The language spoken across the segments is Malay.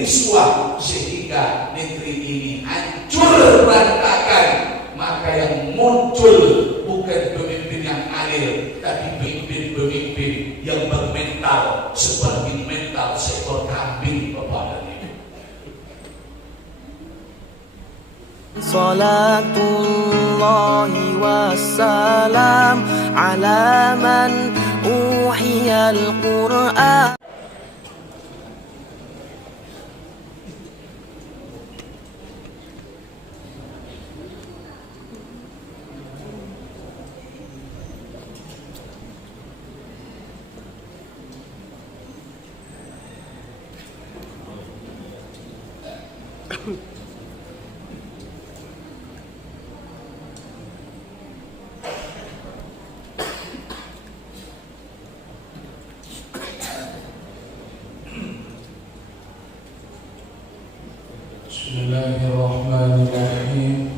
riswah sehingga negeri ini hancur berantakan. Maka yang muncul bukan pemimpin yang adil, tapi pemimpin-pemimpin yang bermental seperti mental seekor kambing, Bapak dan Ibu. Salatullahi wassalam ala man uhiyal Qur'an. Bismillahirrahmanirrahim.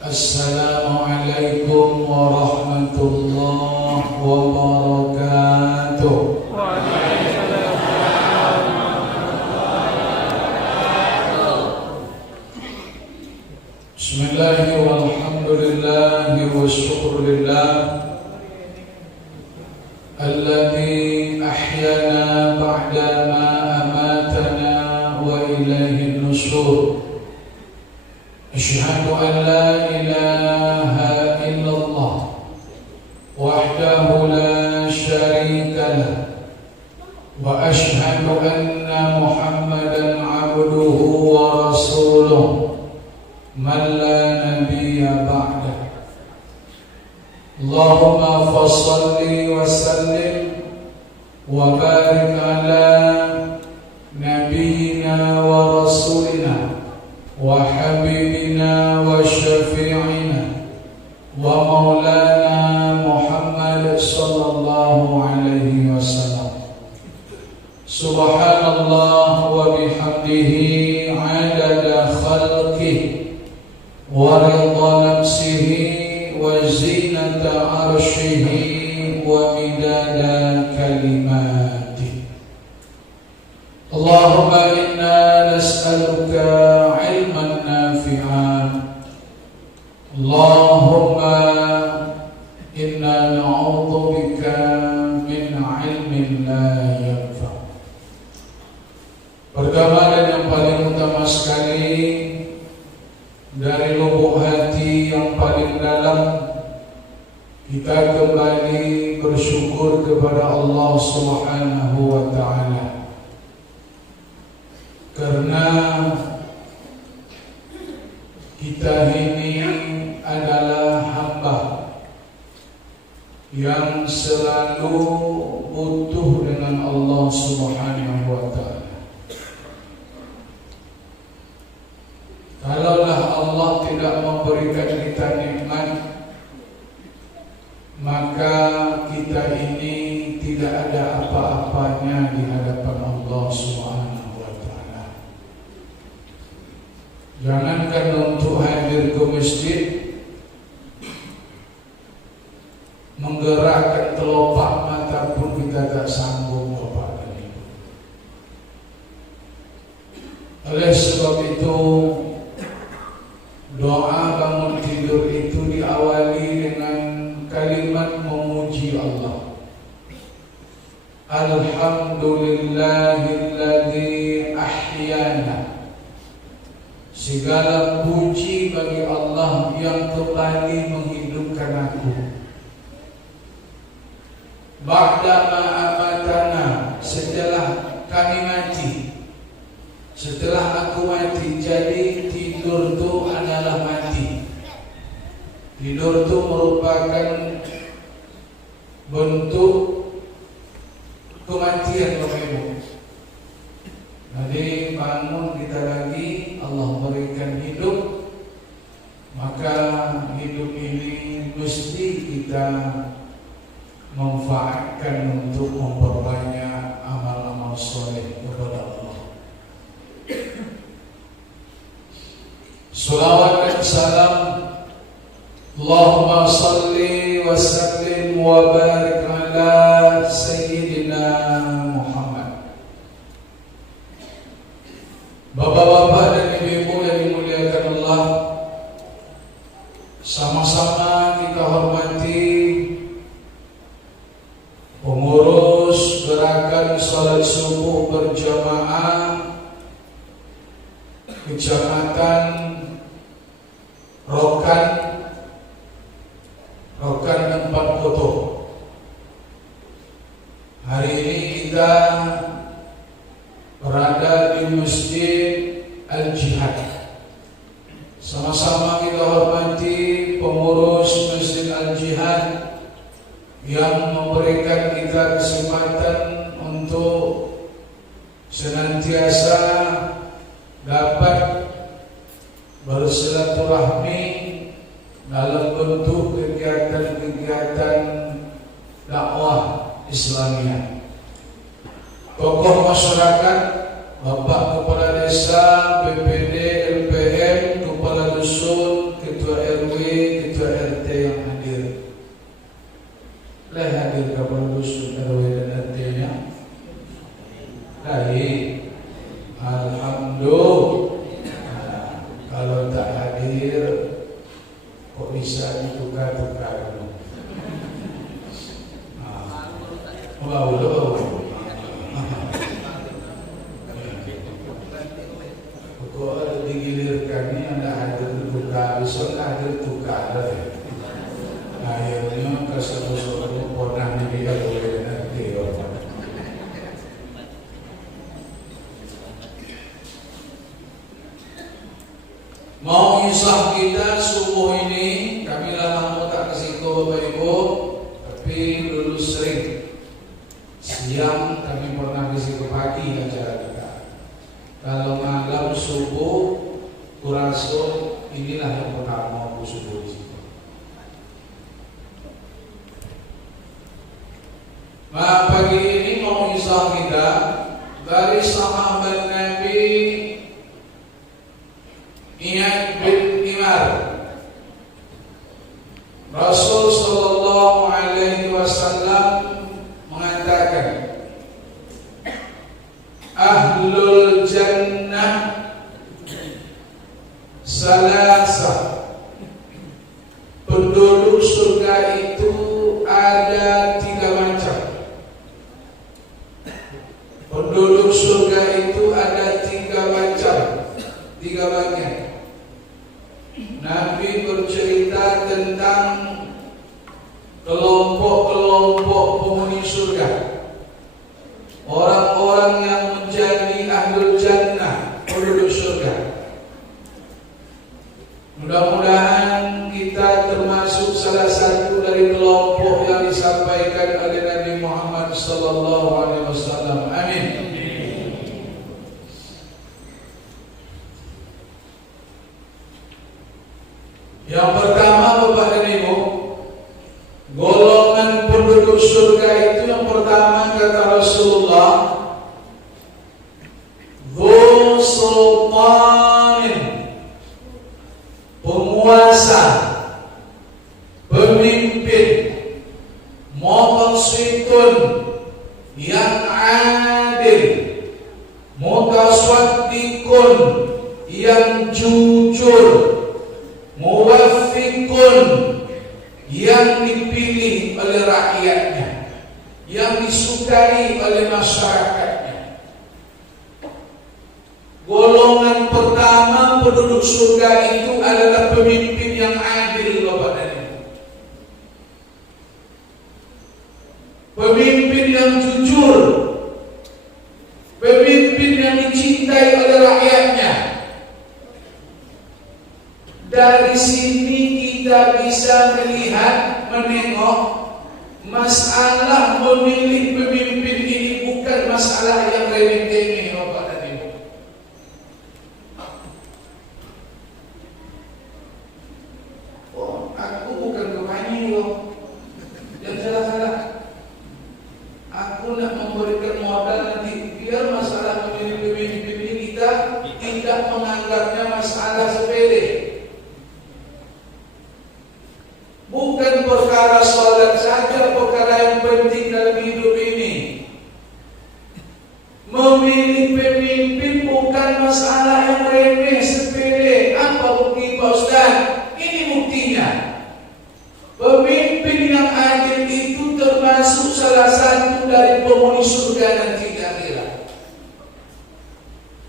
Assalamualaikum warahmatullahi wabarakatuh. Bismillahirrahmanirrahim. Walhamdulillahi wa syukurillah alladzi ahyana ba'da ma amatana wa ilaihin nusyur. Asyhadu an la ilaha illallah wahdahu la syarika lah wa asyhadu anna Muhammadan abduhu wa rasuluh man la nabiyya ba'dah. Allahumma fassalli wa sallim wa barik ala nabiyyina wa rasulina wa habibina wa syafi'ina wa maulana Muhammad sallallahu alaihi wasallam. Subhanallah wa bihamdihi adada khalqihi wa ridha nafsihi wa zinata arshihi wa midada kalimati. Allahumma inna nas'aluka ilman nafi'an. Allahumma inna na'udzubika min ilmin la yanfa'. Pertama dan yang paling utama sekali, dari lubuk hati yang paling dalam, kita kembali bersyukur kepada Allah Subhanahu wa ta'ala, karena kita ini adalah hamba yang selalu butuh dengan Allah Subhanahu wa ta'ala. Kalaulah Allah tidak memberikan kita nikmat, maka kita ini tidak ada apa-apanya di hadapan Allah Subhanahu wa ta'ala. Jangankan untuk hadir ke masjid, menggerakkan telopak mata pun kita tak sanggup, Bapak dan Ibu. Oleh sebab itu, doa bangun tidur itu diawali dengan kalimat memuji Allah. Alhamdulillahilladzi ahyana. Segala puji bagi Allah yang kembali menghidupkan aku. Ba'da ma amatana, setelah kami mati. Setelah aku mati, jadi tidur itu adalah mati. Tidur itu merupakan bentuk kematian, Bapak Ibu. Jadi bangun kita lagi, Allah berikan hidup, maka hidup ini mesti kita manfaatkan untuk memperbanyak amal-amal soleh kepada Allah. Salawat dan salam, Allahumma salli wa sallim wa barik ala Sayyidina Muhammad. Bapak-bapak dan ibu-ibu yang dimuliakan Allah, sama-sama kita hormati pengurus gerakan salat subuh berjamaah Kecamatan Rokan 4 Koto. Hari ini kita berada di Masjid Al-Jihad. Sama-sama kita hormati pengurus Masjid Al-Jihad yang memberikan kita kesempatan untuk senantiasa dapat bersilaturahmi dalam bentuk kegiatan-kegiatan dakwah Islamiyah. Tokoh masyarakat, Bapak Kepala Desa, BPD, LPM, Kepala Dusun, Ketua RW, Ketua RT yang hadir. Hadir Kepala Dusun, RW dan RT-nya. Baik. Alhamdulillah. Kalau tak hadir, kok bisa ditukar-tukar? Wow. Kok digilirkan ini Anda hadir tukar, besok hadir tukar. Akhirnya kesebut-sebut pernah dia boleh nanti. Mau insaf kita subuh ini, kami lama tak ke situ Bapak Ibu, tapi dulu sering siang kami pernah ke situ pagi acara kita. Kalau malam subuh kuraso inilah yang pertama aku subuh. Nah, pagi ini mau insaf kita dari sahabat Nabi Iyad bin Imar. Rasul sallallahu alaihi wasallam mengatakan, ahlul jannah salasa, penduduk surga itu ada 3 macam. Penduduk surga itu ada 3 macam, 3 bagian. Nabi bercerita tentang kelompok-kelompok penghuni surga, orang-orang yang menjadi ahlul jannah, penduduk surga. Mudah-mudahan kita termasuk salah satu dari kelompok yang disampaikan oleh Nabi Muhammad sallallahu alaihi wasallam. Amin. Yang pertama Bapak dan Ibu, golongan penduduk surga itu yang pertama kata Rasulullah, Dzu Sultanin, penguasa, pemimpin, muqsitun, yang adil, mutasaddiqun, yang jujur, muwaffiqun, yang dipilih oleh rakyatnya, yang disukai oleh masyarakatnya. Golongan pertama penduduk surga itu adalah pemimpin yang adil, Bapak dan Ibu. Pemimpin yang jujur, pemimpin yang dicintai oleh rakyatnya. Dari sini kita bisa melihat, menengok masalah memilih pemimpin ini bukan masalah yang remeh-temeh, Bapak dan Ibu. Oh, aku bukan kepanyi loh. Yang salah-salah. Aku nak memberikan modal nanti biar masalah memilih pemimpin ini kita tidak menganggapnya masalah sepele. Bukan perkara sholat saja perkara yang penting dalam hidup ini. Memilih pemimpin bukan masalah yang remeh sepele. Apa bukti Pak Ustaz? Ini buktinya. Pemimpin yang adil itu termasuk salah satu dari penghuni surga nanti di akhirat.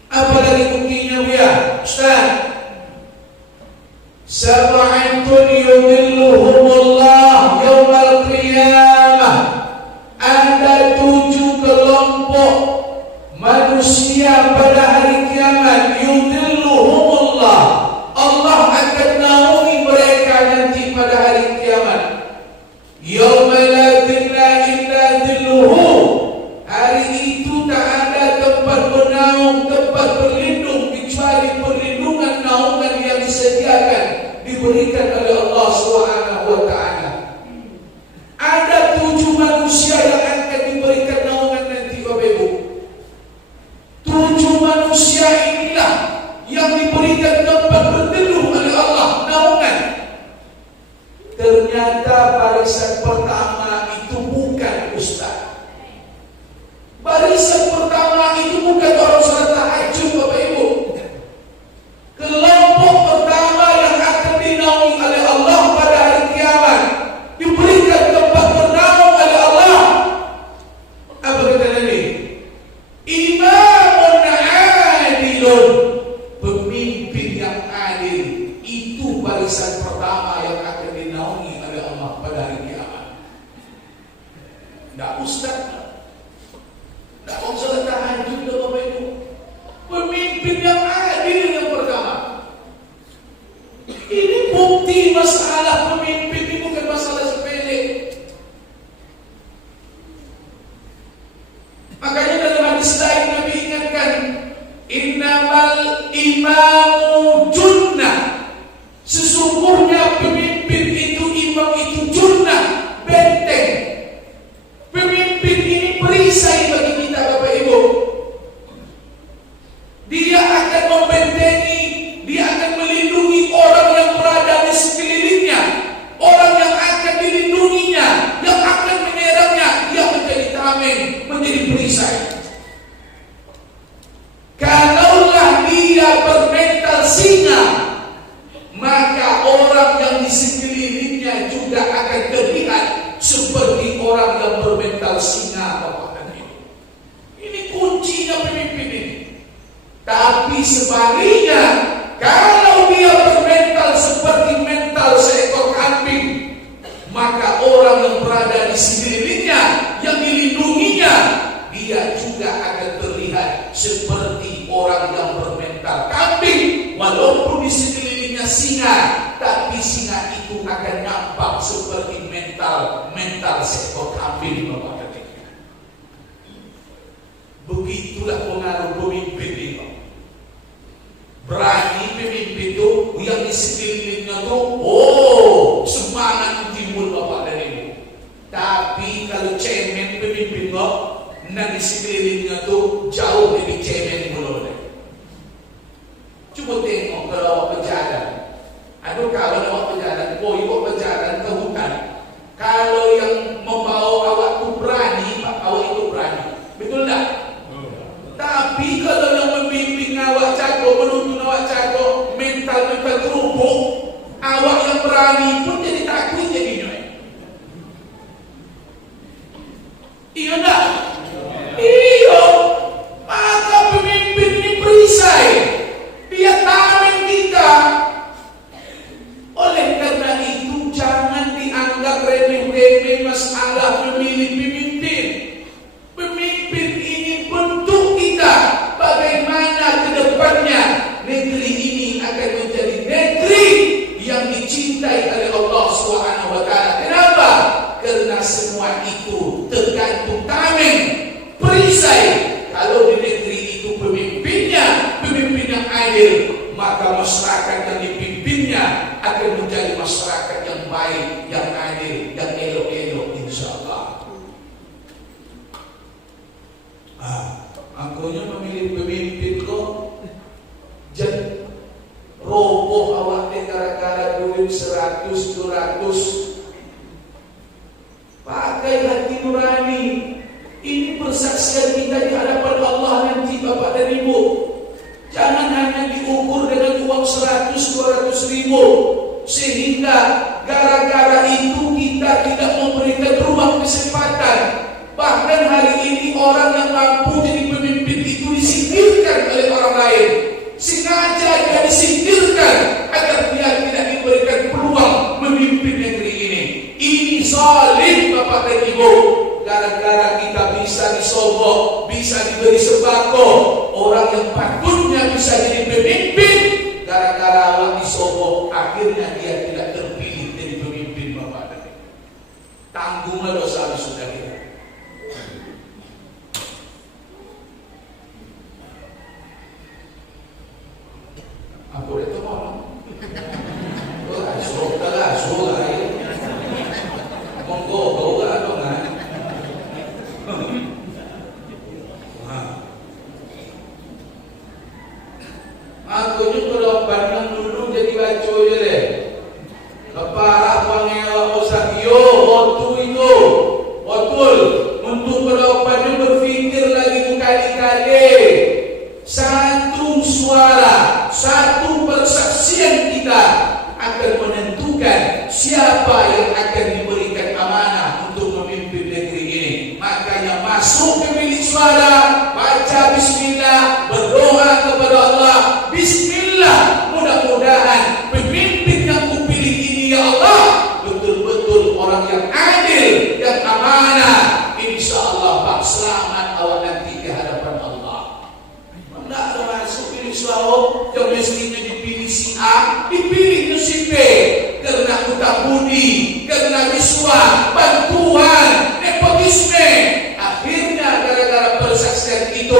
Apa lagi buktinya ya Ustaz? Sab'atun yudhilluhumullah yawmal qiyamah. Ada 7 kelompok manusia pada hari kiamat. Yudhilluhumullah, Allah akan naungi mereka nanti pada hari kiamat. Yawma la dhilla illa dhilluhu. Hari itu tak ada tempat bernaung, tempat berlindung kecuali perlindungan naungan yang disediakan, diberikan oleh Allah Subhanahu wa taala. Ada 7 manusia yang akan diberikan naungan nanti Bapak Ibu. 7 manusia inilah yang diberikan tempat berteduh oleh Allah, naungan. Ternyata barisan pertama itu bukan ustaz. Barisan pertama itu bukan orang salat tahajud Bapak Ibu. Kelompok pertama yang akan dinaungi oleh Allah pada hari kiamat, diberikan tempat bernaung oleh Allah. Apa kata Nabi? Imamun adilun, pemimpin yang adil. Itu barisan pertama yang akan dinaungi oleh Allah pada hari kiamat. Tidak ustaz, tidak usah tahajud Bapak Ibu. Pemimpin yang adil yang pertama. Ini bukti masalah pemimpin ini bukan masalah sepele. Makanya dalam hadis lain Nabi ingatkan, innamal imamu junnah. Sesungguhnya pemimpin itu, imam itu junnah, benteng. Pemimpin ini perisai bagi kita Bapak Ibu. Dia akan membentengi, dia akan melindungi orang yang berada di sekelilingnya, orang yang akan dilindunginya, yang akan menyerangnya. Dia menjadi tameng, menjadi perisai. Kalaulah dia bermental singa, maka orang yang di sekelilingnya juga akan terlihat seperti orang yang bermental singa Bapak dan Ibu. Ini kuncinya pemimpin ini. Tapi sebaliknya, kalau dia bermental seperti mental seekor kambing, maka orang yang berada di sekelilingnya, yang dilindunginya, dia juga akan terlihat seperti orang yang bermental kambing. Walaupun di sekelilingnya singa, tapi singa itu akan nampak seperti mental seekor kambing Bapak dan Ibu. Begitulah pengaruh pemimpin ini. Berani pemimpin itu yang di sekelilingnya itu, semangat timbul Bapak dan Ibu. Tapi kalau cemen pemimpin kok, nah di sekelilingnya itu jauh lebih cemen mulu. Coba tengok kalau awak berjalan. Aduh, kalau awak berjalan, awak berjalan ke hutan. Kalau yang membawa awak itu berani, awak itu berani. Betul tak? Tapi kalau yang membimbing awak jago, menuntun awak jago, mental terubuk, awak yang berani pun jadi takut jadinya. Iya tak? Iya. Maka pemimpin ini perisai. Dia tameng kita. Oleh karena itu jangan dianggap remeh-remeh masalah memilih pemimpin. Pemimpin ini bentuk kita bagaimana ke depannya negeri ini akan menjadi negeri yang dicintai oleh Allah Subhanahu wa taala. Kenapa? Karena semua itu tergantung tameng, perisai. Kalau di negeri itu pemimpinnya, pemimpin yang adil, maka masyarakat yang dipimpinnya akan menjadi masyarakat yang baik, yang adil, yang elok-elok insyaallah. Angkonya memilih pemimpin kok jadi roboh awak gara-gara duit 100 100-200. Pakai hati nurani. Ini persaksian kita di hadapan Allah nanti, Bapak dan Ibu. Jangan hanya diukur dengan uang 100-200 ribu, sehingga gara-gara itu kita tidak memberikan ruang kesempatan. Bahkan hari ini orang yang mampu jadi pemimpin itu disingkirkan oleh orang lain. Sengaja dia disingkirkan agar dia tidak diberikan peluang memimpin negeri ini. Ini zalim, Bapak dan Ibu. Gara-gara kita bisa disogok, bisa diberi sembako, orang yang patutnya bisa jadi pemimpin, gara-gara Allah disogok, akhirnya dia tidak terpilih jadi pemimpin, Bapak dan Ibu. Tanggunglah dosa sudah kita. Aku udah tahu. Sudah ya. Monggo, bawa dong kan. Aku juga pandang dulu jadi baca je deh. Lepas panggil usah yo waktu itu, betul. Untuk berdoa berfikir lagi berkali-kali. Satu suara, satu persaksian kita akan menentukan siapa yang akan diberikan amanah untuk memimpin negeri ini. Makanya masuk ke bilik suara, baca bismillah, berdoa kepada Allah. Bismillah, mudah-mudahan pemimpin yang kupilih ini ya Allah betul-betul orang yang adil, yang amanah. InsyaAllah Pak, selamat awak nanti ke hadapan Allah. Tidak masuk bilik suara yang mestinya dipilih si A, dipilih si B. Karena hutang budi, karena riswah, bantuan, nepotisme. Akhirnya gara-gara persaksian itu,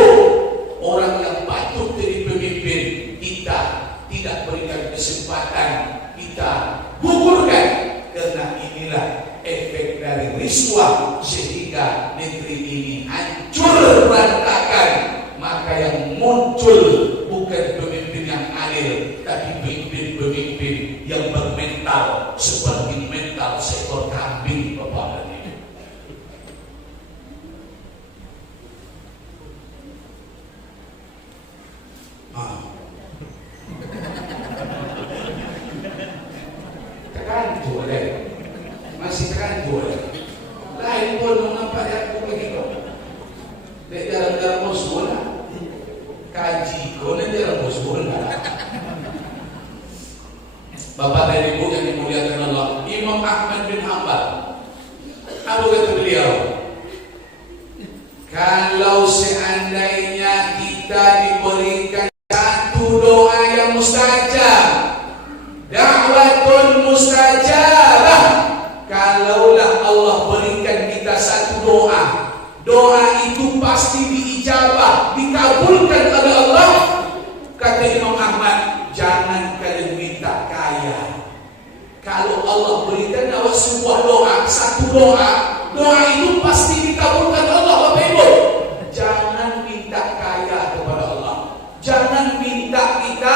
orang yang patut jadi pemimpin kita tidak berikan kesempatan, kita gugurkan. Karena inilah efek dari riswah, sehingga negeri ini hancur berantakan. Maka yang muncul bukan pemimpin yang adil, tapi pemimpin-pemimpin yang bermental seperti mental seekor kambing, Bapak dan Ibu. Tekan boleh, masih tekan boleh. Lain pun nampak aku begitu. Dek dalam bola, kaji kau nanti dalam bola. Bapak dan Ibu yang dimuliakan Allah, Imam Ahmad bin Hanbal, apa kata beliau? Kalau seandainya kita diberikan satu doa yang mustajab, da'watun mustajabah, kalaulah Allah berikan kita satu doa, doa itu pasti diijabah, dikabulkan oleh Allah. Kata Imam Ahmad, jangan kalian minta kaya. Kalau Allah berikan awak sebuah doa, satu doa, doa itu pasti dikabulkan Allah, Bapak Ibu. Jangan minta kaya kepada Allah. Jangan minta kita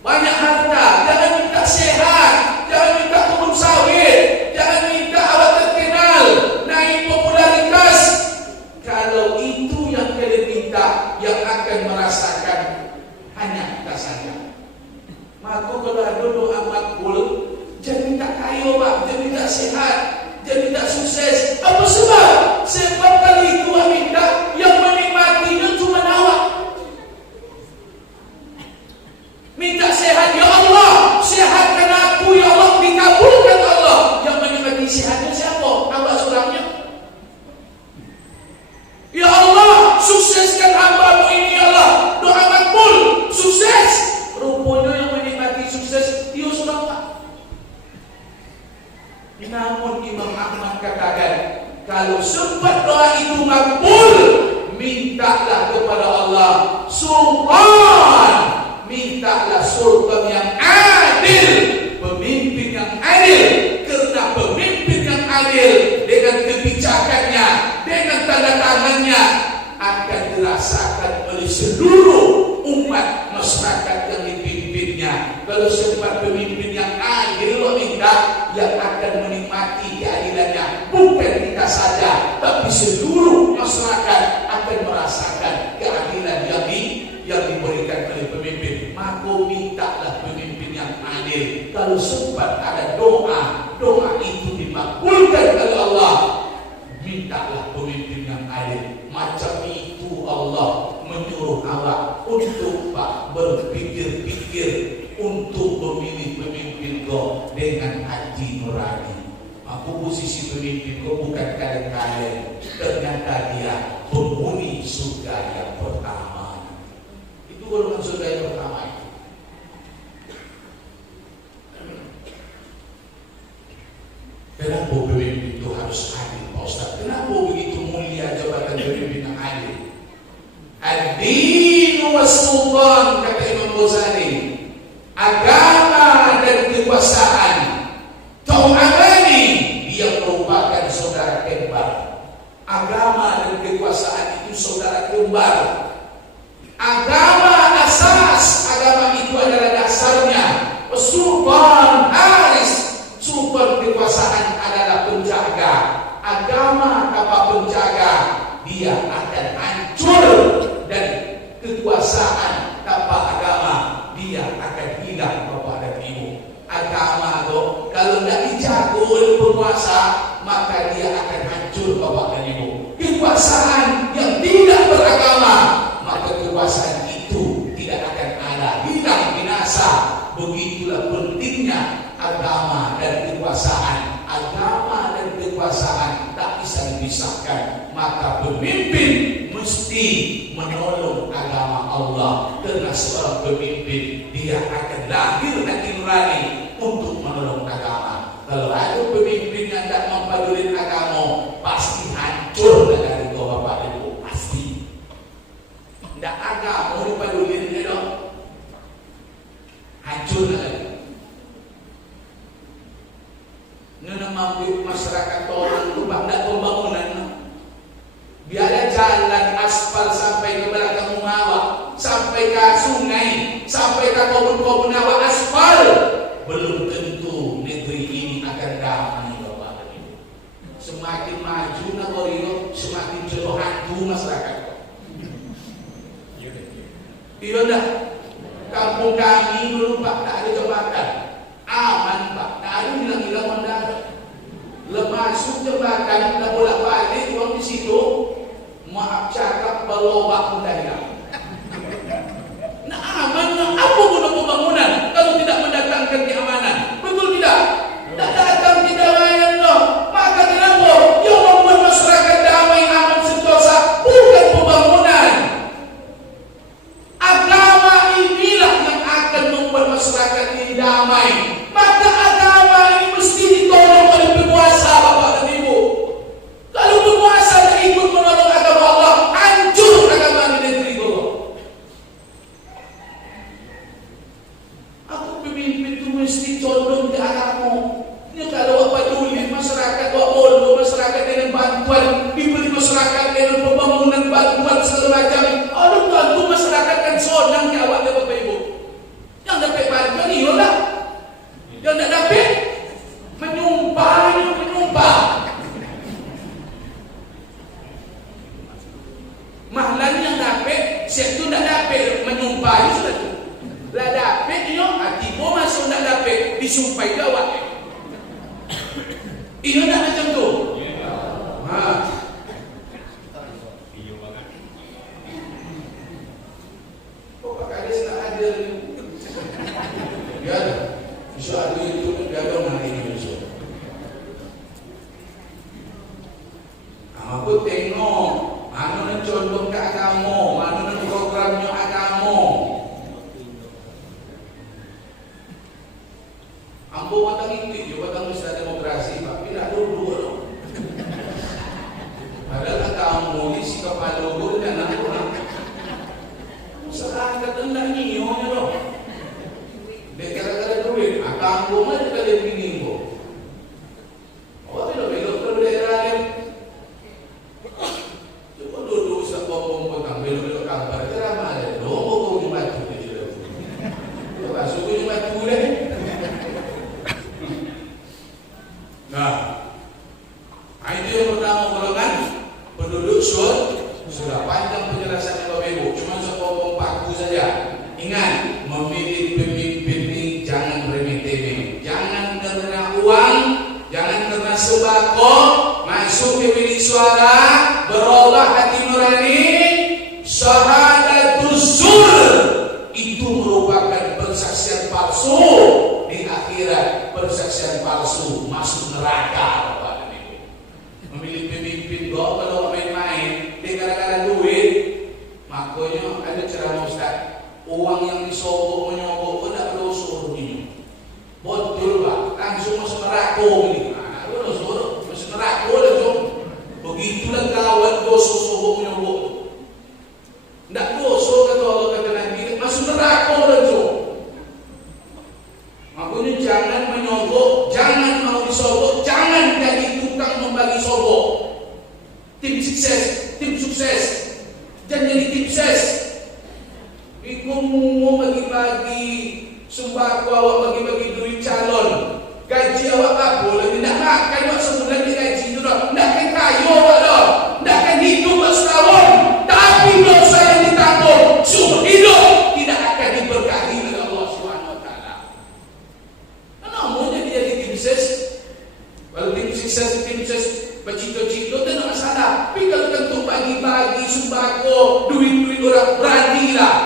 banyak harta, jangan minta sehat, jangan minta kebun sawit, jangan minta awak terkenal, naik popularitas. Kalau itu yang kalian minta, yang akan merasakan hanya kita saja. Maka kalau ada doa makbul, jangan minta kaya, Pak, jangan minta sehat, jangan minta sukses. Apa sebab? Sebab kali itu minta yang menikmatinya cuma awak. Minta sehat, ya Allah, sehatkan aku, ya Allah, dikabulkan Allah. Yang menikmati sehatnya siapa? Awak seorangnya. Ya Allah, sukseskan hamba-Mu ini, ya Allah. Doa makbul, sukses. Rupanya yang menikmati sukses dia seorang Pak. Namun Imam Ahmad katakan, kalau sempat doa itu makbul, mintalah kepada Allah sultan, mintalah sultan yang adil, pemimpin yang adil. Karena pemimpin yang adil dengan kebijakannya, dengan tanda tangannya akan dirasakan oleh seluruh umat masyarakat yang dipimpinnya. Kalau sempat pemimpin yang adil tapi seluruh masyarakat akan merasakan keadilan yang diberikan oleh pemimpin. Maka mintalah pemimpin yang adil. Kalau sempat ada doa itu dimakbulkan oleh Allah, mintalah pemimpin yang adil. Macam itu Allah menyuruh awak untuk berpikir-pikir untuk memilih pemimpin kau dengan hati nurani. Aku posisi pemimpin kau bukan kaleng-kaleng. Ternyata dia penghuni surga yang pertama. Itu golongan surga yang pertama itu. Kenapa pemimpin itu harus adil, Pak Ustaz? Kenapa begitu mulia jabatan pemimpin yang adil? Ad-dinu was-sultan, kata Imam Ghazali. Agama dan kekuasaan, tauhidani, dia merupakan saudara kembar. Agama dan kekuasaan itu saudara kembar. Agama asas, agama itu adalah dasarnya. Sultan haris, sultan kekuasaan adalah penjaga. Agama tanpa penjaga, dia akan hancur. Dan kekuasaan tanpa agama, dia akan hilang, Bapak dan Ibu. Agama itu kalau tidak dijaga oleh penguasa, maka dia akan hancur, Bapak dan Ibu. Kekuasaan yang tidak beragama, maka kekuasaan itu tidak akan ada, hilang, binasa. Begitulah pentingnya agama dan kekuasaan. Agama dan kekuasaan tak bisa dipisahkan. Maka pemimpin mesti menolong agama Allah. Karena seorang pemimpin, dia akan lahir hati nurani untuk menolong agama. Kalau ada pemimpin yang tak mempaduli agama, pasti hancur negara itu, Bapak Ibu. Pasti. Tidak agama dipaduli dia dong. Hancur negara. Nuna mampu masyarakat orang rumah tidak pembangunan. Biar jalan aspal sampai ke belakang rumah awak, sampai ke sungai, sampai ke kebun-kebun awak aspal, belum tentu negeri ini akan damai, Bapak dan Ibu. Semakin maju negeri itu, semakin jauh hantu masyarakat. Iya dah. Kampung kami dulu Pak tak ada jembatan, aman Pak, tak ada hilang-hilang mendarat. Lemasuk jembatan, tak bolak-balik orang di situ. Maaf cakap berlobak mudah hilang. Nah aman, apa guna pembangunan kalau tidak mendatangkan keamanan? Betul tidak? Tak datang tidak layan loh. Maka kenapa yang membuat masyarakat damai, aman, sentosa bukan pembangunan. Agama inilah yang akan membuat masyarakat ini damai. Maka agama ini mesti ditolong oleh penguasa, Bapak dan Ibu. Kalau penguasa tak ikut menolong agama Allah, hancur agama di negeri itu. Aku pemimpin itu mesti condong ke agama. Ini kalau apa peduli masyarakat, apa bodoh masyarakat dengan bantuan, diberi masyarakat dengan pembangunan bantuan segala macam. Aduh tentu masyarakat kan sonang ke awak Bapak Ibu. Yang dapat bantuan ni lah. Yang tak dapat menyumpah. Mahlan yang dapat, siap tu tak dapat menyumpah itu sudah tu. Lah dapat dia, hati pun masuk tak dapat disumpah ke awak. Ia tak macam tu. Ha. Kok Pak Kades tak ada ni? Ya, insya Allah itu gagal hari ini besok. Aku tengok mana nak condong ke agama, mana nak programnya agama. Ambo batang itu, dia batang Ustaz Demokrasi, tapi tidak dulu. Padahal agama ni si kepala guru dan anak-anak. Masyarakat hendak nyiunya loh. Dia kata-kata duit, agama mana kita dia begini kok. Awak belok-belok ke daerah lain. Coba duduk sepopong petang belok-belok kabar, ceramah ada. Dong, kau maju dia sudah. Coba suku maju deh. Nah, itu yang pertama golongan sembako, masuk ke bilik suara, berubah hati nurani, syahadatus zur, itu merupakan persaksian palsu. Di akhirat persaksian palsu masuk neraka. Bapak dan Ibu, memilih pemimpin kok kalau main-main dia gara-gara duit. Makanya ada ceramah Ustaz, uang yang disogok menyogok kok tidak perlu suruh minum. Betul Pak, langsung masuk neraka ini. Nah, perlu suruh masuk neraka langsung. Begitulah kawan dosa sogok menyogok. Tidak dosa kata Allah, kata Nabi, masuk neraka langsung. Makanya jangan menyogok, jangan mau disogok, jangan jadi tukang membagi sogok. Tim sukses, jangan jadi tim ses. Ikut mau bagi-bagi sembako, awak bagi-bagi duit calon, gaji awak apa? Lagi nak makan awak sebulan di gaji itu dah, nak kan kayu awak dah, nak kan hidup setahun, tapi dosa yang ditanggung seumur hidup tidak akan diberkahi oleh Allah Subhanahu Wa Taala. Namanya dia di tim ses, kalau tim ses bercita-cita tak masalah. Tapi kalau tentu bagi-bagi sembako, duit-duit orang, beranilah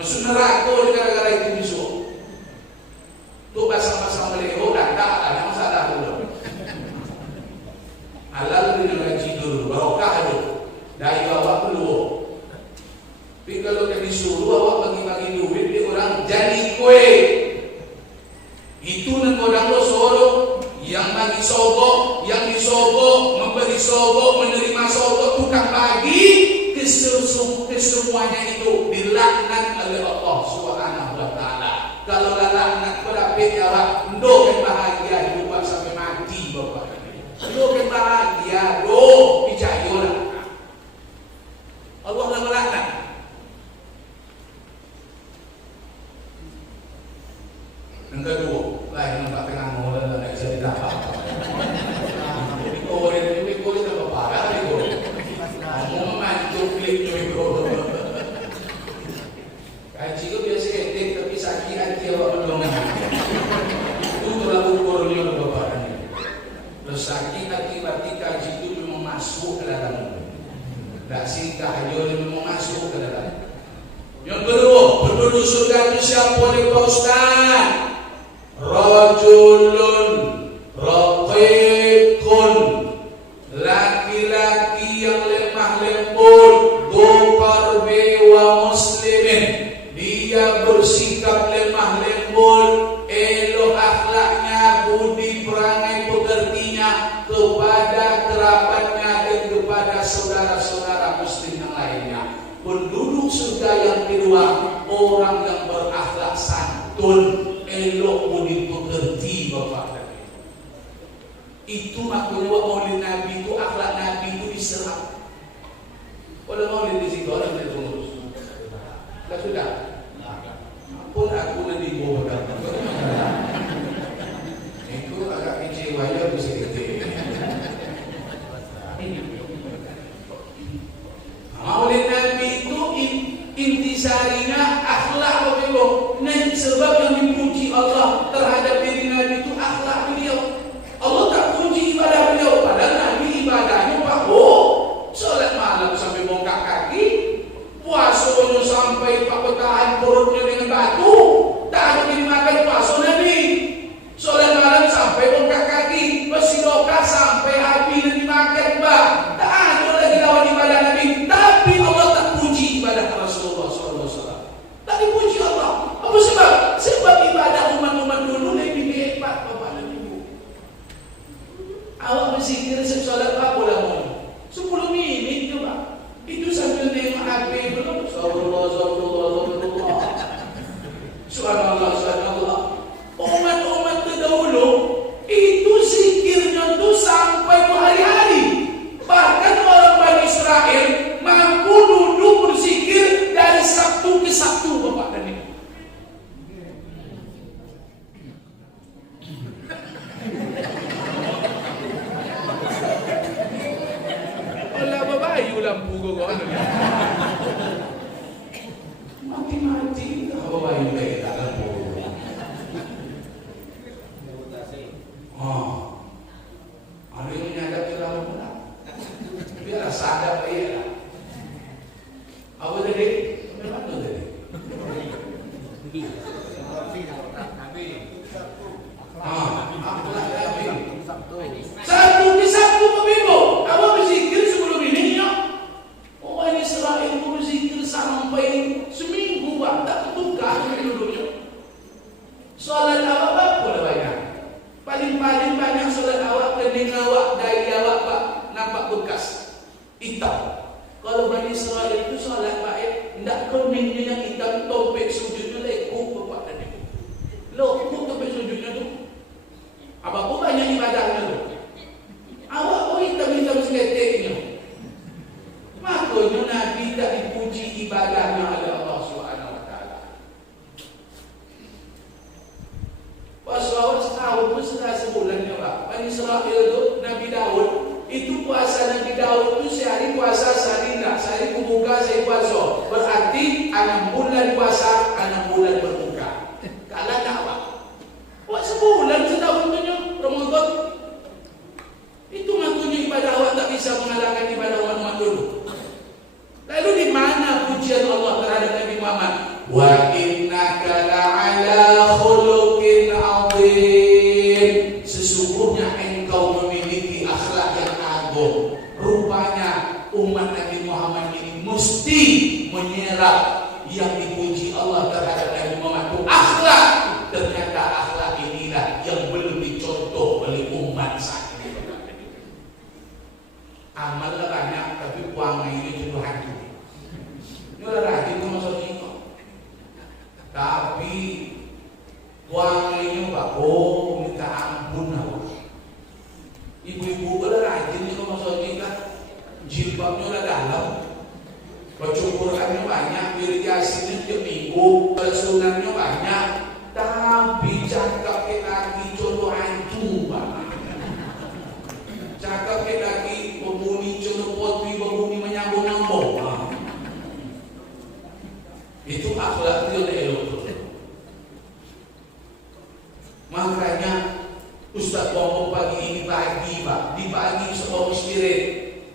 masuk neraka gara-gara itu besok. Tu pasang-pasang meleo dah tak ada masalah dulu. Halal dulu gaji dulu, barokah dulu. Dari awak dulu. Tapi kalau kan disuruh awak bagi-bagi duit dia orang jadi kue. Itu nan orang lo suruh yang bagi sogok, yang disogok, memberi sogok, menerima sogok, tukang bagi kesemuanya itu dilaknat oleh Allah Subhanahu Wa Taala. Kalau laknat berapit awak, ndoken bahagia hidup sampai mati Bapak. Ndoken bahagia, pijayolah. Allah dah melaknat. Yang kedua, lain nampak tengah mola dan tak bisa ditambah. Ini kulit tambah parah ni kulit. Mau memancung klipnya itu. Kaji tu biasa edit tapi sakit hati awak menolong. Itu telah ukurnya oleh Bapak ini. Terus sakit hati berarti kaji itu memang masuk ke dalam. Tak singkah dia memang masuk ke dalam. Yang kedua, penduduk surga itu siapa ni Pak Ustaz? Rajulun raqiqun, laki-laki yang lemah lembut, dhuqarbi wa muslimin, dia bersikap lemah lembut, elok akhlaknya, budi perangai pekertinya kepada kerabatnya dan kepada saudara-saudara muslim yang lainnya. Penduduk surga yang kedua, orang yang berakhlak santun, elok budi pekerti Bapak dan Ibu. Itu makanya maulid Nabi itu, akhlak Nabi itu diserap. Kalau maulid di situ orang tidak pengurus. Dah sudah. Pun aku nanti bawa datang. Itu agak kecewa ya bisa gitu. Maulid Nabi itu intisarinya akhlak beliau. Nah, sebab yang dipuji Allah terhadap diri Nabi itu akhlak beliau. Allah tak puji ibadah beliau, padahal Nabi ibadahnya solat malam sampai bongkak kaki, puasanya sampai pak bertahan perutnya dengan batu, tak ada dimakan puasa Nabi. Solat malam sampai bongkak kaki, bersedekah sampai habis dan dimakan bah. Tak ada lagi lawan ibadah Nabi. Tapi Allah tak puji ibadah Rasulullah SAW. Tak dipuji Allah. Apa sebab? Sebab ibadah umat-umat dulu lebih hebat Bapak dan Ibu. Awak berzikir solat apa lamanya? 10 minit je Pak. Itu sambil tengok HP belum. Subhanallah, subhanallah. Umat-umat terdahulu itu zikirnya tu sampai berhari-hari. Bahkan orang Bani Israel mampu duduk berzikir dari Sabtu ke Sabtu Bapak dan Ibu. Olah babayu lampu kau mati-mati babayu kayak tak lampu. hitam. Kalau Bani Israel itu solat baik, tidak kuningnya yang hitam, topik sujudnya lekuk bapak dan ibu. Lekuk topik sujudnya tu. Apa pun banyak ibadahnya tu. Awak pun hitam-hitam seleteknya. Makanya Nabi tak dipuji ibadahnya oleh Allah SWT. Puasa awak setahun pun sudah sebulan ya Pak. Bani Israel tu, Nabi Daud, itu puasa Nabi Daud itu sehari puasa, sehari tidak. Sehari berbuka, sehari puasa. Berarti 6 bulan puasa, 6 bulan berbuka. Kalau tak apa? Buat sebulan setahun punya Ramadan. Itu maknanya ibadah awak tak bisa mengalahkan ibadah umat dulu. Lalu di mana pujian Allah terhadap Nabi Muhammad? Wa innaka la'ala khuluqin 'azim. Sesungguhnya engkau memiliki akhlak yang agung. Rupanya umat Nabi Muhammad ini mesti menyerap yang dipuji Allah terhadap Nabi Muhammad itu akhlak. Ternyata akhlak inilah yang belum dicontoh oleh umat saat ini. Amal banyak tapi perangai ini jenuh hati. Ini orang rajin tu maksudnya kok. Tapi perangai ini oh minta ampun lah. Ibu-ibu kalau rajin ni maksudnya kan jilbabnya lah dalam. Baca Qurannya banyak, wirid yasinnya tiap minggu, sunatnya banyak. Tapi cakap ke lagi contoh hantu banget. Cakap ke lagi berbunyi contoh potwi, berbunyi menyambung-nyambung. Itu akhlak dia elok. Makanya Ustaz ngomong pagi ini pagi Pak, di pagi seorang spirit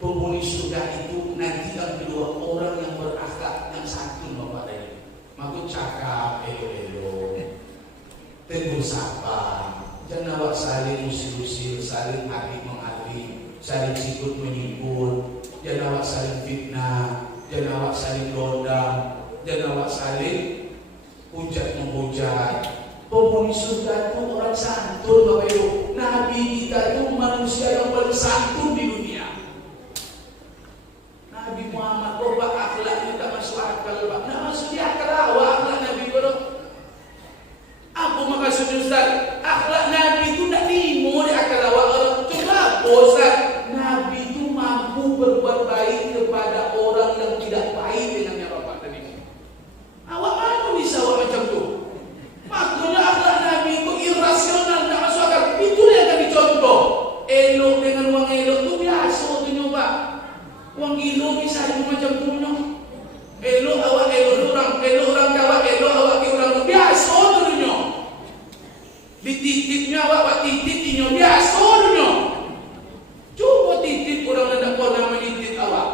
penghuni surga itu nanti yang kedua orang yang berakhlak yang satu Bapak tadi. Maka cakap elok-elok, tegur sapa, jangan awak saling usir-usir, saling adik-mengadik, saling sikut menyikut, jangan awak saling fitnah, jangan awak saling gondang, jangan awak saling hujat-menghujat. Penghuni surga itu orang santun Bapak Ibu. Nabi kita itu manusia yang paling santun di dunia. Nabi Muhammad Bapak akhlaknya tak masuk akal Bapak. Tak masuk di akal awak akhlak Nabi itu. Apa maksudnya Ustaz? Akhlak Nabi itu tak limo di akal awak. Coba apa Ustaz? Nabi itu mampu berbuat baik kepada orang yang tidak baik dengannya Bapak tadi. Awak mana bisa awak macam tu? Maknanya akhlak Nabi itu irasional, tak masuk akal. Itulah yang akan dicontoh. Elok dengan orang elok tu biasa tu nyoba. Orang gila bisa juga macam tu nyoba. Elok awak elok orang kawat elok awak ke orang biasa tu nyoba. Dititipnya awak titip nyoba biasa tu nyoba. Cuba titip orang yang tak pernah menitip awak.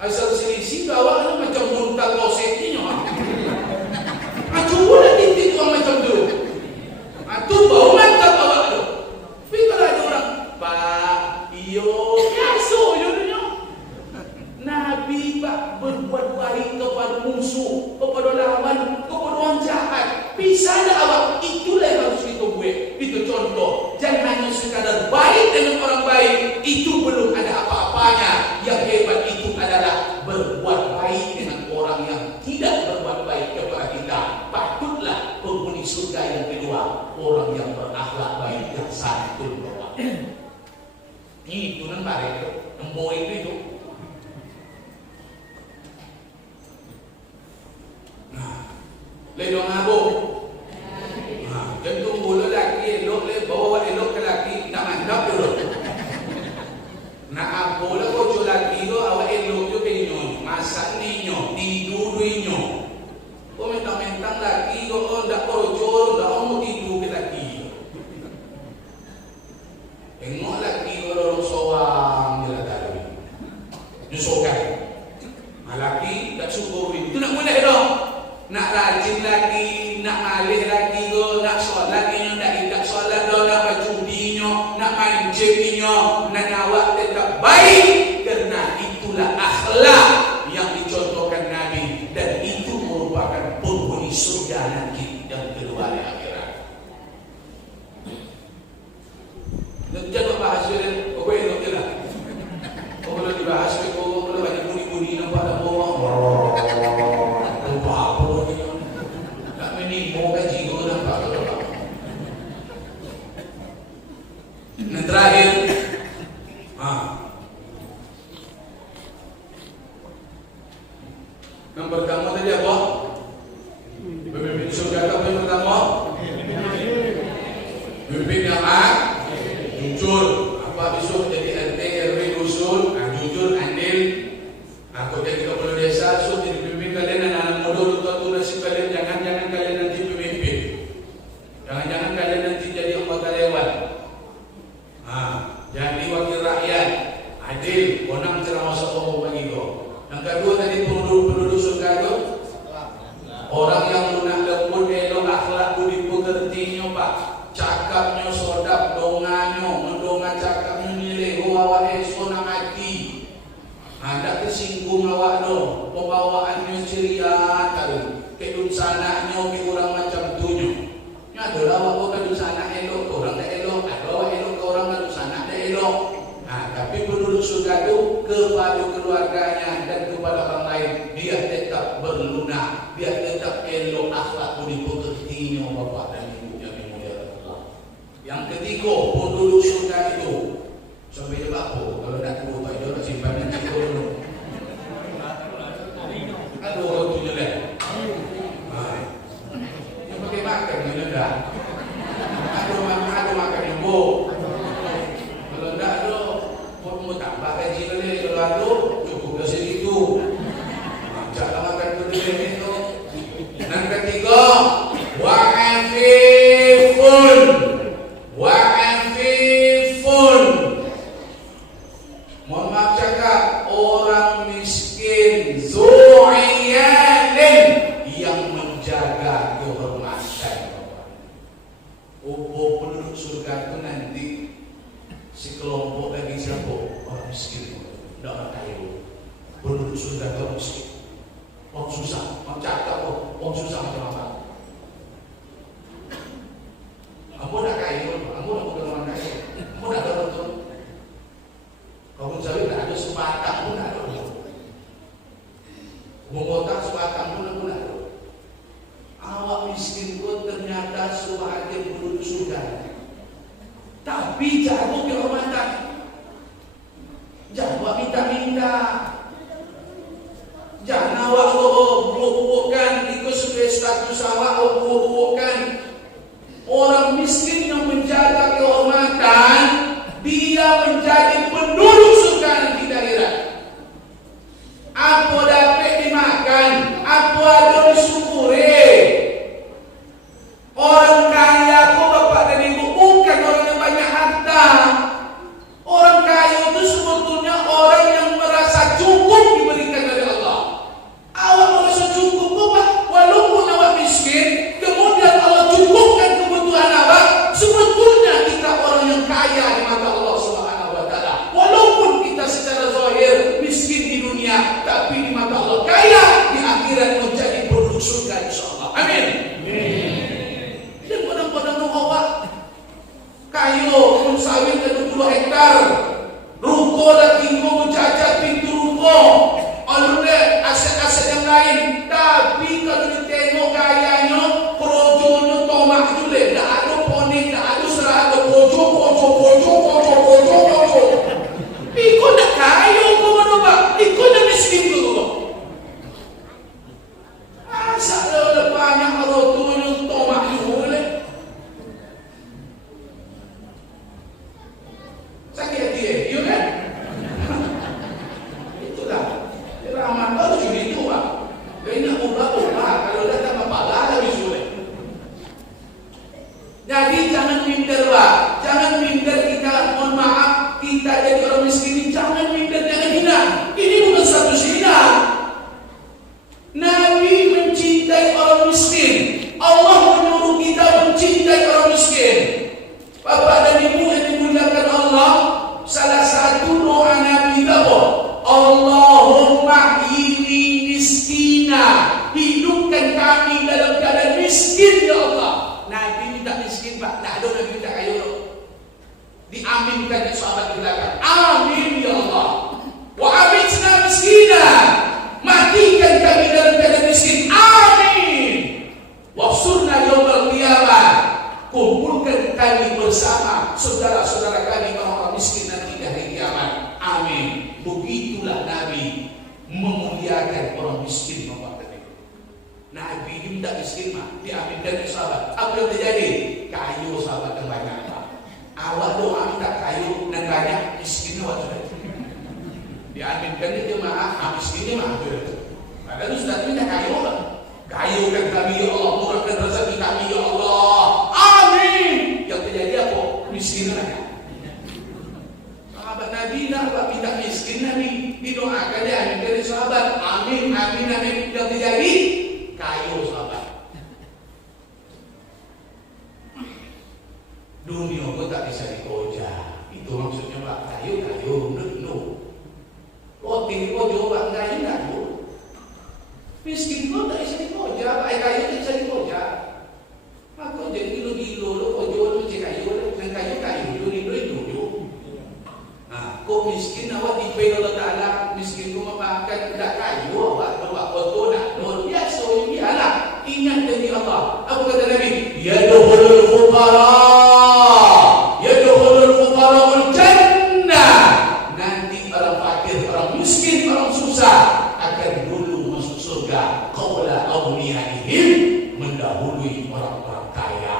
Asal selisih awak tu macam muntah loset nyoba. Cuba lah titik orang macam tu. Tu bau mantap awak tu. Tapi kalau ada orang, Pak, iyo, biasa je dunia. Nabi Pak berbuat baik kepada musuh, kepada lawan, kepada orang jahat. Bisa ada awak, itulah yang harus kita buat. Itu contoh. Jangan hanya sekadar baik dengan orang baik, itu belum ada apa-apanya. Yang hebat itu adalah berbuat baik dengan orang yang tidak berbuat baik kepada kita. Patutlah penghuni surga yang kedua, orang yang berakhlak baik, yang santun Bapak. Itu nan barek tu, nombor itu. Nah, ledong abung. Nah, jantung bola laki elok le bawa elok ke laki, nak mantap dulu. Nak apa lah kau laki tu awak elok tu kenyo, masak ninyo, tidur ninyo. Kau mentang-mentang laki kau ndak korocor, ndak mau tidur ke laki. Tengok laki kau orang soang je lah tadi. Nyusokan. Laki tak syukur itu nak boleh dong. Nak rajin lagi, nak alih lagi kau, nak solat nyo, nak tidak solat dah, nak bajudinya, nak mancingnya, nak awak tetap baik kerana itulah akhlak yang dicontohkan Nabi dan itu merupakan penghuni surga nanti yang kedua di akhirat. Dan jangan bahas dia, kau elok je lah. Kau Yang terakhir, yang pertama tadi apa? Pemimpin surga itu apa yang pertama? Pemimpin yang jujur. Apa besok jadi RT, RW, dusun, jujur, andil. Aku jadi kepala desa, so jadi pemimpin kalian anak-anak muda, tuan-tuan nasib kalian, jangan kalian nanti pemimpin. Jangan kalian nanti jadi anggota dewan. Jadi wakil rakyat, adil, onang ceramah sokong bagi kau. Yang kedua tadi penduduk surga itu orang yang lunak lembut, elok, akhlak, budi pekertinya, Pak. Cakapnya sodap, dongannya, mendonga cakapnya nilai, awak esok nak hati. Tak tersinggung awak do, pembawaannya ceria tadi. Kedun sanaknya, ke orang macam tunyo. Nya adalah awak kau kedun sanak elok, ke orang tak elok. Ada awak elok, ke orang kedun sanak tak elok. Tapi penduduk surga itu kepada keluarganya dan kepada orang lain, dia tetap berlunak, dia tetap elok akhlak budi pekertinya, Bapak dan Ibu yang dimuliakan Allah. Yang ketiga, penduduk surga itu sampai dia bapak, kalau nak perlu tak dia nak simpan nanti dulu. Aduh, orang tu jelek. Yang pakai makan ni dah. Aduh makan yang bu. Kalau tak ada, mau tambah gaji lagi. Kalau ada, cukup dah segitu. Jangan makan tu itu. Yang ketiga, wa'afifun. Mohon maaf cakap, orang miskin zu'iyanin yang menjaga kehormatan. Penduduk surga itu nanti sekelompok lagi siapa? Orang miskin, tidak orang kaya. Penduduk surga itu orang miskin, orang susah. Orang cakap orang susah macam apa? Kamu nak kaya, kamu nak bukan orang kaya, kamu nak ada betul. Kamu cari tak ada sebatang pun ada. Mengotak sebatang pun ada. Awak miskin pun ternyata sebahagian penduduk surga. Tapi jago kehormatan. Jangan awak minta-minta. Jangan awak bukan ikut sebagai status awak bukan. Orang miskin yang menjaga kehormatan, dia menjadi penduduk surga nanti di akhirat. Apa dapat dimakan, apa ada disyukuri. Orang kaya kau bapak dan ibu bukan orang yang banyak harta. Orang kaya itu sebetulnya orang yang merasa cukup diberikan oleh Allah. Awak merasa cukup bapak, walaupun awak miskin, kemudian Allah cukupkan kebutuhan awak. Sebetulnya kita orang yang kaya di mata Allah Subhanahu wa taala. Walaupun kita secara zahir miskin di dunia, tapi di mata Allah kaya, di akhirat menjadi penduduk surga insyaallah. Amin. Dan kadang-kadang awak kayu pun sawit ada 20 hektar. Ruko dah tinggal mencacat pintu ruko. Ada aset-aset yang lain. Tapi kalau ditengok gayanya, projonya tomak julek. Tak ada ponik, tak ada serata. Projo. Ikut nak kayu kau mana pak? Ikut nak miskin dulu. Asal ada banyak projonya tomak julek. Sakit hati ya kan? Itulah. Ramah tahu juga itu pak. Dia nak ubah kalau datang apa lebih sulit. Jadi jangan minder pak. Jangan minder kita, mohon maaf, kita jadi orang miskin ini jangan minder, jangan hina. Ini bukan satu hina. Nabi mencintai orang miskin. Allah menyuruh kita mencintai orang miskin. Bapak dan Ibu yang dimuliakan Allah, salah satu doa Nabi apa? Allahumma ini miskina, hidupkan kami dalam keadaan miskin ya Allah. Nabi minta miskin pak, tak ada Nabi minta kaya loh. Diaminkan di sahabat di belakang. Amin ya Allah. Wa amitna miskina, matikan kami dalam keadaan miskin. Amin. Wafsurna yawmal qiyamah, kumpulkan pertemukan kami bersama saudara-saudara kami orang-orang miskin nanti di hari kiamat. Amin. Begitulah Nabi memuliakan orang miskin Bapak tadi. Nabi ini tidak miskin mah, diaminkan sahabat. Apa yang terjadi? Kayu sahabat yang banyak. Awak doa minta kayu dan banyak, miskin awak sudah. Diaminkan dia jemaah, miskinnya mah. Padahal sudah minta kayu lah. Kayu kan kami ya Allah, murahkan rezeki kami ya Allah. Amin. Yang terjadi apa? Miskin banyak. Sahabat Nabi nak minta miskin Nabi didoakan dia amin dari sahabat. Amin, amin, amin. Yang terjadi kayu sahabat. Dunia kau tak bisa dikoja. Itu maksudnya Pak. Kayu, no. Roti kau coba kayu. Miskin kau tak bisa dikoja. Pak kayu tak bisa dikoja. Maka jadi gilo-gilo lo kau jual macam kayu. Dan kayu dulu. Nah, kau miskin awak dipay Allah Ta'ala. Miskin kau memakan tak kayu awak. Awak kotor nak. Luar biasa. Biarlah. Ingat janji Allah. Apa kata Nabi? Yadkhulul fuqara. Yadkhulul fuqara'ul jannah. Nanti orang fakir, orang miskin, orang susah akan dulu masuk surga. Qawla awliyaihim, mendahului orang-orang kaya.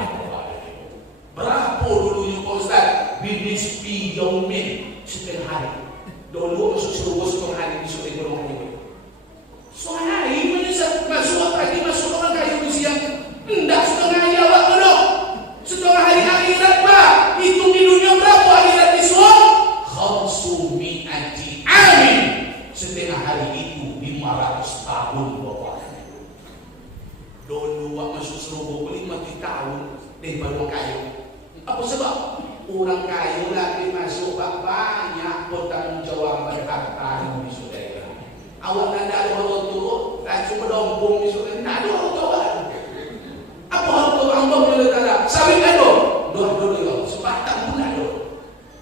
Berapa dulunya Pak Ustaz? Binisbi yaumin, setengah hari. Dulu masuk surga setengah hari, besok dia golongan ini. Setengah hari masuk pagi, masuk orang kaya di siang. Hendak setengah hari awak dulu. Setengah hari akhirat Pak. Hitung di dunia berapa akhirat di surga? Khamsumi'ati amin. Setengah hari itu 500 tahun Bapak. Dulu awak masuk surga 50 tahun daripada orang kaya. Apa sebab? Orang kaya lagi masuk Pak banyak bertanggungjawab harta di saudara. Awak nak ada orang tua, tak cuma dompong di saudara. Tak ada orang tua. Apa orang tua Allah boleh tak? Sawit ada. Dua ya. Sebatang pun ada.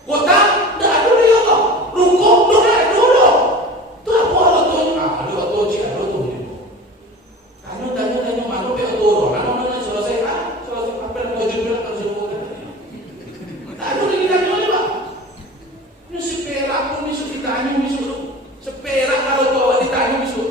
Kota tak ada ya Allah. Rukuk tak ada dulu. Tu apa orang tua? Ada orang tua cik ada tu. Tanya mana pihak tua. Mana selesai apa yang mau jumpa kalau semua. Tak ada lagi tanya ni Pak. Ni seperak pun besok ditanya besok tu. Seperak kalau tua ditanya besok.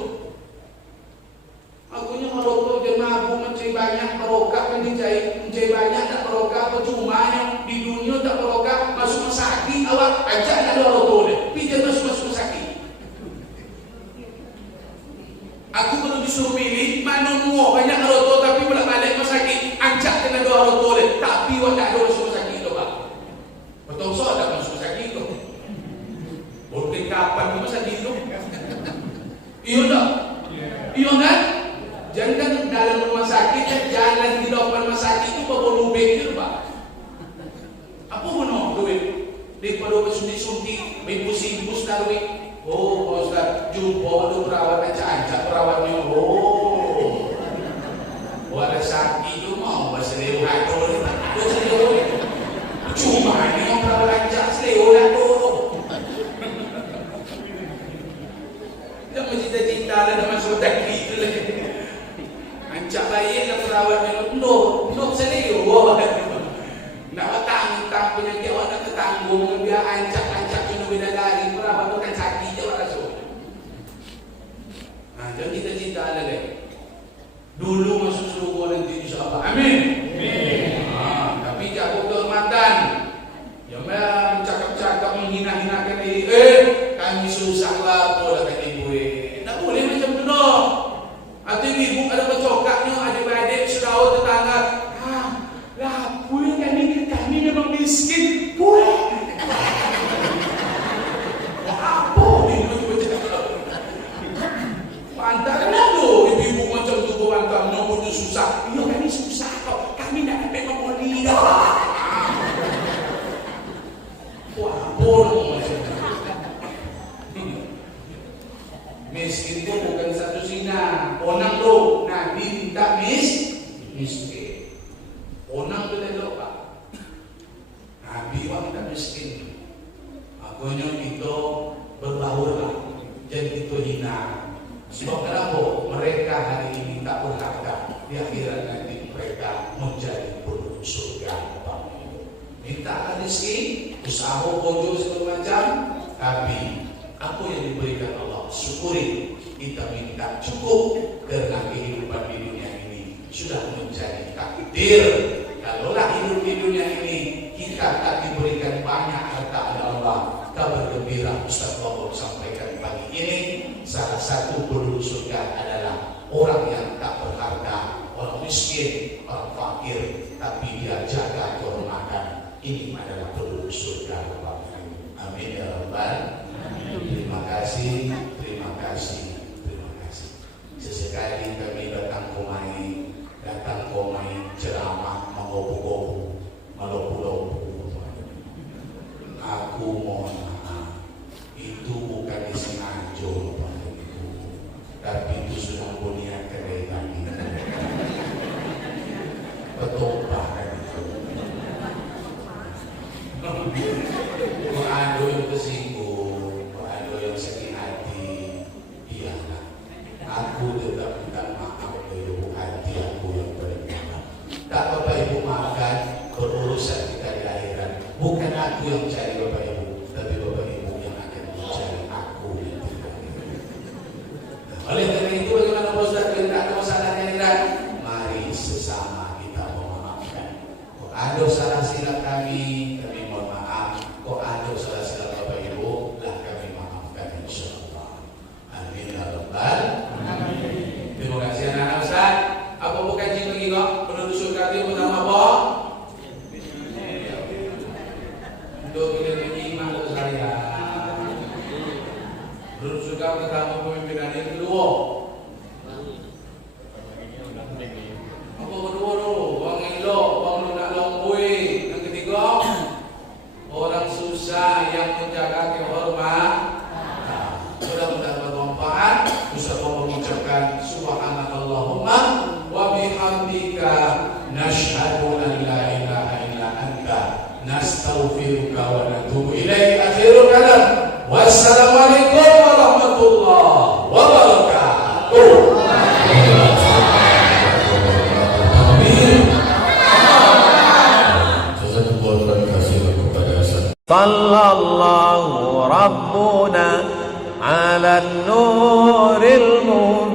Akunya kalau tua dia mabuk mencari banyak merokak mencari banyak tak merokak percumanya di dunia tak merokak masuk sakit awak ajak tak ada orang tua dia. Pergi masuk sakit. Aku perlu disuruh pilih mana mua banyak orang tua tapi bolak balik masuk sakit. Ajak kena dua orang tua dia. Tapi awak tak ada masuk sakit tu Pak. Betul so tak masuk sakit tu. Boleh kapan tu masuk sakit tu? Iya tak? Iya kan? Jangan dalam rumah sakit, jalan di depan rumah sakit itu bawa duit ke Pak? Apa guna duit? Daripada suntik-suntik, bibus-bibus duit. Oh, Pak Ustaz, jumpa tu perawat acak-acak perawatnya. Oh, ada sakit tu mau bersedia hati. Cuma ni orang perawat acak selewat tu. Dia mesti cita-cita dah masuk takdir tu lah. Ancak baik lah perawatnya. Nuk seleo. Nak tang penyakit awak nak ketanggung. Dia ancak jenuh bidadari. Perawat tu kan sakit je awak rasa. Jangan cita-cita lah deh. Dulu masuk surga nanti insyaAllah. Amin. Tapi jaga kehormatan. Jangan cakap-cakap menghina-hinakan diri. Kami susah lah. Boleh kata ibu. Tak boleh macam tu dong. Atau ibu ada bercokaknya, adik-adik, saudara, tetangga. Lah, boleh kami memang miskin. Boleh. Apa ni macam-macam? Pantarlah tu, ibu macam tu berantah, nombor tu susah. Ya, kami susah kau. Kami nak dapat nombor ni dah. Wah, apa ni macam tu? Miskin tu bukan satu sinar. Onang tu Nabi minta miskin. Onang tu dah Pak. Nabi orang minta miskin. Makanya kita berbaurlah. Jangan kita hina. Sebab kenapa? Mereka hari ini tak berharga. Di akhirat nanti mereka menjadi penduduk surga. minta rezeki, usaha bojo segala macam, tapi apa yang diberikan Allah syukuri. Kita minta cukup karena kehidupan di dunia ini sudah menjadi takdir. Kalaulah hidup di dunia ini kita tak diberikan banyak harta oleh Allah, kabar gembira Ustaz Bobo sampaikan pagi ini, salah satu penduduk surga adalah orang yang tak berharta, orang miskin, orang fakir, tapi dia jaga kehormatan. Ini adalah penduduk surga. Amin ya Rabbal. Terima kasih, terima kasih. Sesekali kami datang komai ceramah mengobu-obu, melopu-lopu. Aku mohon maaf, itu bukan disengaja, tapi itu sudah punya kedai kami. Petopah kan itu. Kok ada yang tersinggung, kok ada yang sakit hati, iyalah. Aku tetap minta maaf dari hati aku yang bermaaf. Tak Bapak Ibu maafkan, berurusan kita di akhirat. Bukan aku yang cari Bapak Ibu, tapi Bapak Ibu yang akan mencari aku yang tidak. Oleh karena itu bagaimana Pak Ustaz kita ada masalah akhirat? Mari sesama kita memaafkan. Kok ada salah silap kami mohon maaf. Kok ada salah silap Bapak Ibu, lah kami maafkan insyaallah. Amin ya Rabbal. Terima kasih anak-anak Ustaz. Apa bukan kaji lagi kok? Penduduk surga itu pertama apa? Untuk kita terima untuk saya. Penduduk surga pertama pemimpinan yang kedua. Apa kedua dulu? Orang elok, orang lunak lombui. Yang ketiga, orang susah yang menjaga kehormatan. Mudah-mudahan bermanfaat. Ustaz mengucapkan subhanakallahumma wa bihamdika nashhadu an la ilaha illa anta nastaghfiruka wa natubu ilaik. Akhirul kalam. Wassalamualaikum warahmatullahi wabarakatuh. Sallallahu Rabbuna ala nuril mubin.